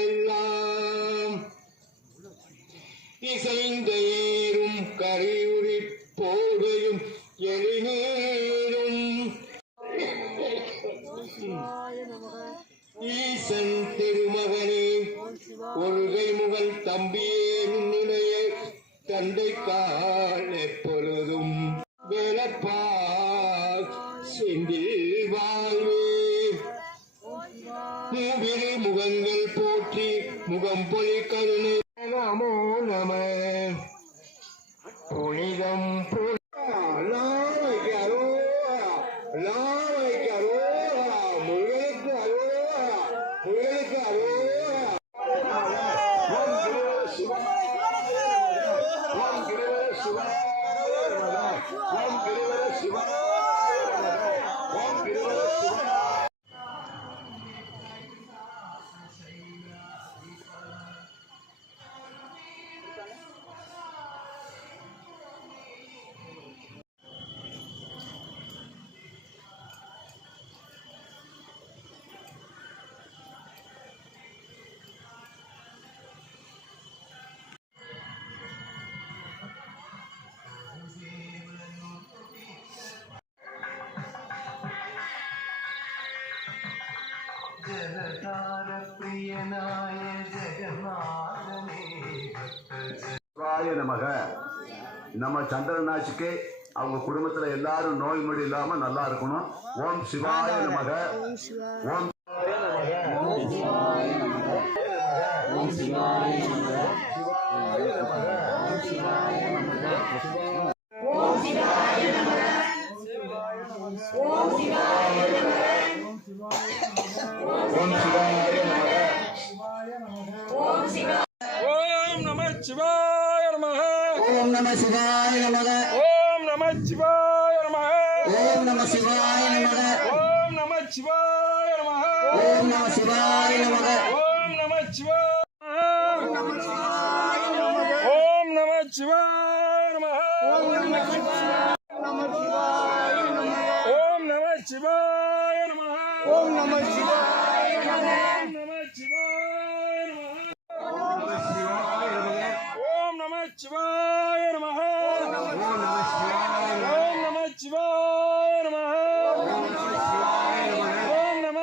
சீரடியாரெல்லாம் இசைந்த ஏறும் கரையுறி போதையும் எளிநீரும் ஈசன் திருமகனே ஒருகை முகல் தம்பியே நினைய தந்தை கால் எப்பொழுதும் வேலப்பா செந்தில் வாழ்வே மூவிரு முகங்கள் போற்றி முகம் பொலி கருணை நமோ நம புனிதம் முருகனுக்கு அரோகரா நமக. நம்ம சந்திரனாட்சிக்கு அவங்க குடும்பத்துல எல்லாரும் நோய் நொடி இல்லாம நல்லா இருக்கணும். ஓம் சிவாய நமக. ஓம் சிவாய நமக. ஓம் நம சிவாய நமக. ஓம் நம சிவாய நமக. ஓம் நம சிவாய நமக. ஓம் நம சிவாய நமக. ஓம் நம சிவாய நமக. ஓம் நம சிவாய நமக. ஓம் நம சிவாய நமக. ஓம் நம சிவாய நமக. ஓம் நம சிவாய சிவாய நமக. ஓம் நம சிவாய நமக. ஓம் நம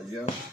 ஐயா